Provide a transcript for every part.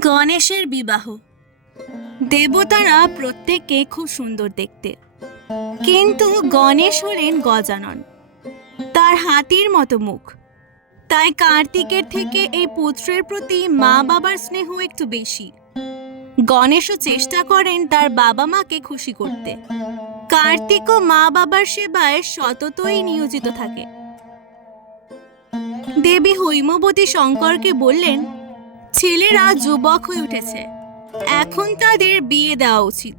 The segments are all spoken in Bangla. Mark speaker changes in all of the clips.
Speaker 1: গণেশের বিবাহ। দেবতারা প্রত্যেককে খুব সুন্দর দেখতে। কিন্তু গণেশ হলেন গজানন। তার হাতির মতো মুখ। তাই কার্তিকের থেকে এই পুত্রের প্রতি মা বাবার স্নেহ একটু বেশি। গণেশও চেষ্টা করেন তার বাবা মাকে খুশি করতে। কার্তিকও মা বাবার সেবায় সততই নিয়োজিত থাকে। দেবী হৈমবতী শঙ্করকে বললেন ছেলেরা যুবক হয়ে উঠেছে। এখন তাদের বিয়ে দেওয়া উচিত।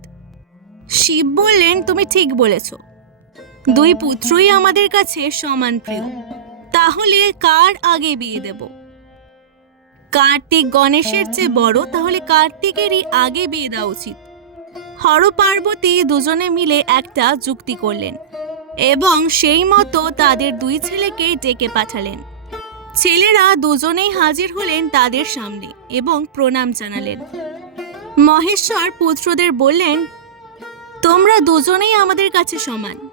Speaker 1: শিব বললেন, তুমি ঠিক বলেছ। দুই পুত্রই আমাদের কাছে সমান প্রিয়। তাহলে কার আগে বিয়ে দেব? কার্তিক গণেশের চেয়ে বড়, তাহলে কার্তিকেরই আগে বিয়ে দেওয়া উচিত। হর পার্বতী দুজনে মিলে একটা যুক্তি করলেন এবং সেই মতো তাদের দুই ছেলেকে ডেকে পাঠালেন। ছেলেরা দুজনেই হাজির হলেন তাদের সামনে এবং প্রণাম জানালেন। মহেশ্বর পুত্রদের বললেন, তোমরা দুজনেই আমাদের কাছে সমান।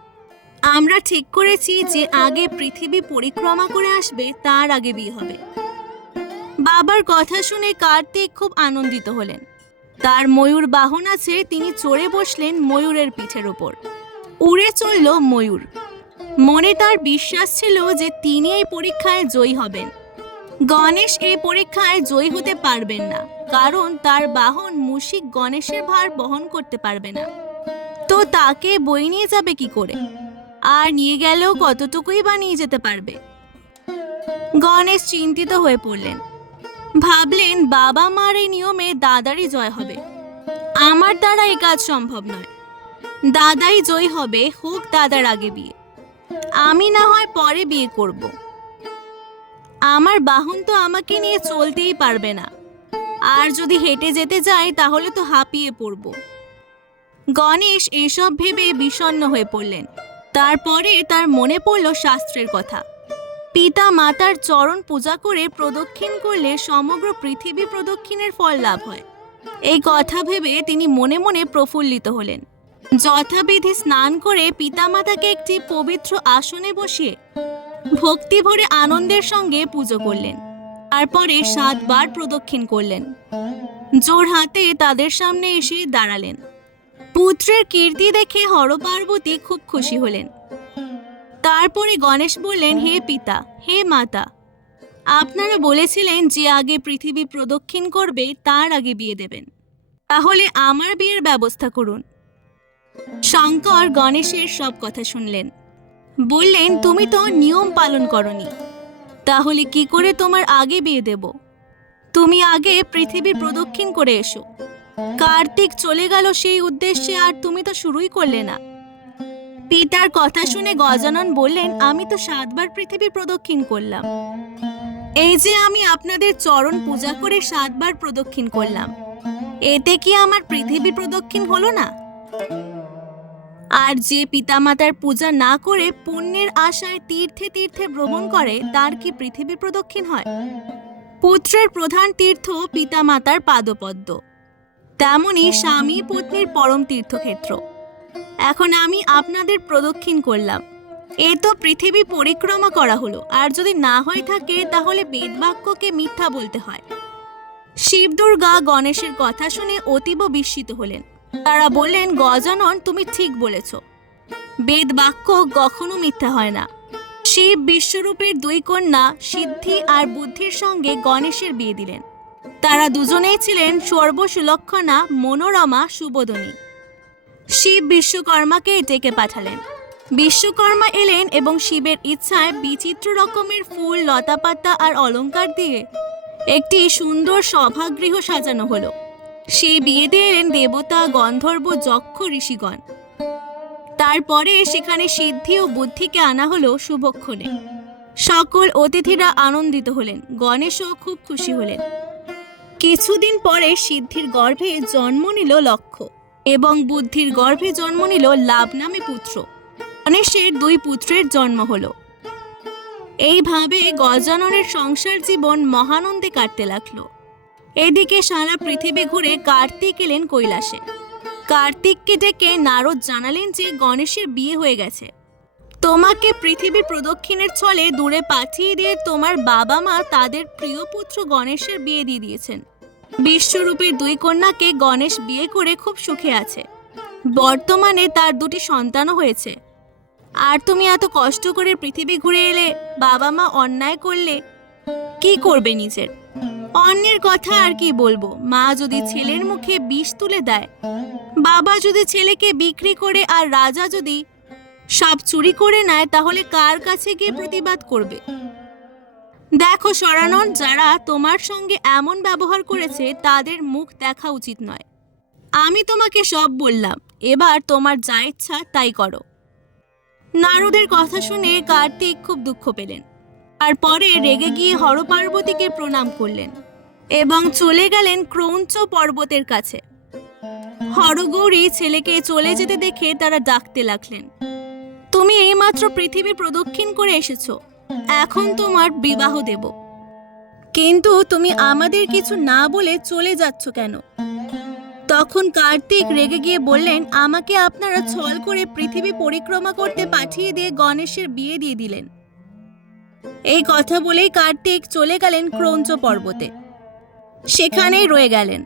Speaker 1: আমরা ঠিক করেছি যে আগে পৃথিবী পরিক্রমা করে আসবে, তার আগে বিয়ে হবে। বাবার কথা শুনে কার্তিক খুব আনন্দিত হলেন। তার ময়ূর বাহন আছে, তিনি চড়ে বসলেন ময়ূরের পিঠের ওপর। উড়ে চলল ময়ূর। মনে তার বিশ্বাস ছিল যে তিনি এই পরীক্ষায় জয়ী হবেন। গণেশ এই পরীক্ষায় জয়ী হতে পারবেন না, কারণ তার বাহন মুশিক গণেশের ভার বহন করতে পারবে না। তো তাকে বই নিয়ে যাবে কি করে? আর নিয়ে গেলেও কতটুকুই বা নিয়ে যেতে পারবে? গণেশ চিন্তিত হয়ে পড়লেন। ভাবলেন বাবা মার এই নিয়মে দাদারই জয় হবে। আমার দ্বারা এই কাজ সম্ভব নয়। দাদাই জয়ী হবে, হোক দাদার আগে বিয়ে। আমি না হয় পরে বিয়ে করব। আমার বাহন তো আমাকে নিয়ে চলতেই পারবে না। আর যদি হেঁটে যেতে যাই তাহলে তো হাঁপিয়ে পড়ব। গণেশ এসব ভেবে বিষণ্ণ হয়ে পড়লেন। তারপরে তার মনে পড়ল শাস্ত্রের কথা। পিতা মাতার চরণ পূজা করে প্রদক্ষিণ করলে সমগ্র পৃথিবী প্রদক্ষিণের ফল লাভ হয়। এই কথা ভেবে তিনি মনে মনে প্রফুল্লিত হলেন। যথাবিধি স্নান করে পিতামাতাকে একটি পবিত্র আসনে বসিয়ে ভক্তি ভরে আনন্দের সঙ্গে পুজো করলেন। তারপরে সাতবার প্রদক্ষিণ করলেন। জোর হাতে তাদের সামনে এসে দাঁড়ালেন। পুত্রের কীর্তি দেখে হরপার্বতী খুব খুশি হলেন। তারপরে গণেশ বললেন, হে পিতা, হে মাতা, আপনারা বলেছিলেন যে আগে পৃথিবী প্রদক্ষিণ করবে, তার আগে বিয়ে দেবেন। তাহলে আমার বিয়ের ব্যবস্থা করুন। শঙ্কর গণেশের সব কথা শুনলেন। বললেন, তুমি তো নিয়ম পালন করনি। তাহলে কি করে তোমার আগে বিয়ে দেব? তুমি আগে পৃথিবীর প্রদক্ষিণ করে এসো। কার্তিক চলে গেল সেই উদ্দেশ্যে আর তুমি তো শুরুই করলে না। পিতার কথা শুনে গজানন বললেন, আমি তো সাতবার পৃথিবী প্রদক্ষিণ করলাম। এই যে আমি আপনাদের চরণ পূজা করে সাতবার প্রদক্ষিণ করলাম। এতে কি আমার পৃথিবী প্রদক্ষিণ হলো না? আর যে পিতামাতার পূজা না করে পুণ্যের আশায় তীর্থে তীর্থে ভ্রমণ করে, তার কি পৃথিবী প্রদক্ষিণ হয়? পুত্রের প্রধান তীর্থ পিতামাতার পাদপদ্ম। তেমনি স্বামী পত্নীর পরম তীর্থক্ষেত্র। এখন আমি আপনাদের প্রদক্ষিণ করলাম। এ তো পৃথিবী পরিক্রমা করা হলো, আর যদি না হয়ে থাকে, তাহলে বেদবাক্যকে মিথ্যা বলতে হয়। শিব দুর্গা গণেশের কথা শুনে অতীব বিস্মিত হলেন। তারা বললেন, গজানন, তুমি ঠিক বলেছ। বেদ বাক্য কখনো মিথ্যা হয় না। শিব বিশ্বরূপের দুই কন্যা সিদ্ধি আর বুদ্ধির সঙ্গে গণেশের বিয়ে দিলেন। তারা দুজনেই ছিলেন সর্বসুলক্ষণা মনোরমা সুবোধনী। শিব বিশ্বকর্মাকে ডেকে পাঠালেন। বিশ্বকর্মা এলেন এবং শিবের ইচ্ছায় বিচিত্র রকমের ফুল, লতাপাতা আর অলঙ্কার দিয়ে একটি সুন্দর সভাগৃহ সাজানো হলো। সেই বিয়েতে এলেন দেবতা, গন্ধর্ব, যক্ষ, ঋষিগণ। তারপরে সেখানে সিদ্ধি ও বুদ্ধিকে আনা হলো শুভক্ষণে। সকল অতিথিরা আনন্দিত হলেন, গণেশও খুব খুশি হলেন। কিছুদিন পরে সিদ্ধির গর্ভে জন্ম নিল লক্ষ্য এবং বুদ্ধির গর্ভে জন্ম নিল লাভ নামে পুত্র। গণেশের দুই পুত্রের জন্ম হলো। এইভাবে গজাননের সংসার জীবন মহানন্দে কাটতে লাগল। এদিকে সারা পৃথিবী ঘুরে কার্তিক এলেন কৈলাসে। কার্তিককে ডেকে নারদ জানালেন যে গণেশের বিয়ে হয়ে গেছে। তোমাকে পৃথিবী প্রদক্ষিণের ছলে দূরে পাঠিয়ে দিয়ে তোমার বাবা মা তাদের প্রিয় পুত্র গণেশের বিয়ে দিয়ে দিয়েছেন। বিশ্বরূপের দুই কন্যাকে গণেশ বিয়ে করে খুব সুখে আছে। বর্তমানে তার দুটি সন্তানও হয়েছে। আর তুমি এত কষ্ট করে পৃথিবী ঘুরে এলে, বাবা মা অন্যায় করলে, কি করবে নিজের? অন্যের কথা আর কি বলব? মা যদি ছেলের মুখে বিষ তুলে দেয়, বাবা যদি ছেলেকে বিক্রি করে আর রাজা যদি সব চুরি করে নেয়, তাহলে কার কাছে গিয়ে প্রতিবাদ করবে? দেখো সরানন যারা তোমার সঙ্গে এমন ব্যবহার করেছে, তাদের মুখ দেখা উচিত নয়। আমি তোমাকে সব বললাম, এবার তোমার যা ইচ্ছা তাই করো। নারদের কথা শুনে কার্তিক খুব দুঃখ পেলেন। আর পরে রেগে গিয়ে হরপার্বতীকে প্রণাম করলেন এবং চলে গেলেন ক্রৌঞ্চ পর্বতের কাছে। হরগৌরী ছেলেকে চলে যেতে দেখে তারা ডাকতে লাগলেন, তুমি এইমাত্র পৃথিবী প্রদক্ষিণ করে এসেছ, এখন তোমার বিবাহ দেব। কিন্তু তুমি আমাদের কিছু না বলে চলে যাচ্ছ কেন? তখন কার্তিক রেগে গিয়ে বললেন, আমাকে আপনারা ছল করে পৃথিবী পরিক্রমা করতে পাঠিয়ে দিয়ে গণেশের বিয়ে দিয়ে দিলেন। এই কথা বলেই কার্তিক চলে গেলেন ক্রৌঞ্চ পর্বতে। সেখানেই রয়ে গেলেন।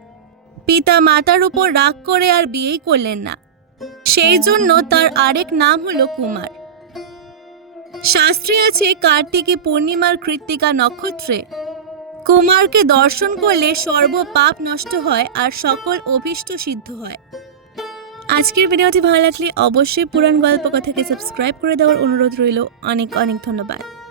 Speaker 1: পিতা মাতার উপর রাগ করে আর বিয়েই করলেন না। সেই জন্য তার আরেক নাম হলো কুমার। শাস্ত্রে আছে কার্তিকী পূর্ণিমার কৃত্তিকা নক্ষত্রে। কুমারকে দর্শন করলে সর্ব পাপ নষ্ট হয় আর সকল অভীষ্ট সিদ্ধ হয়। আজকের ভিডিওটি ভালো লাগলে অবশ্যই পুরাণ গল্প কথাকে সাবস্ক্রাইব করে দেওয়ার অনুরোধ রইল। অনেক অনেক ধন্যবাদ।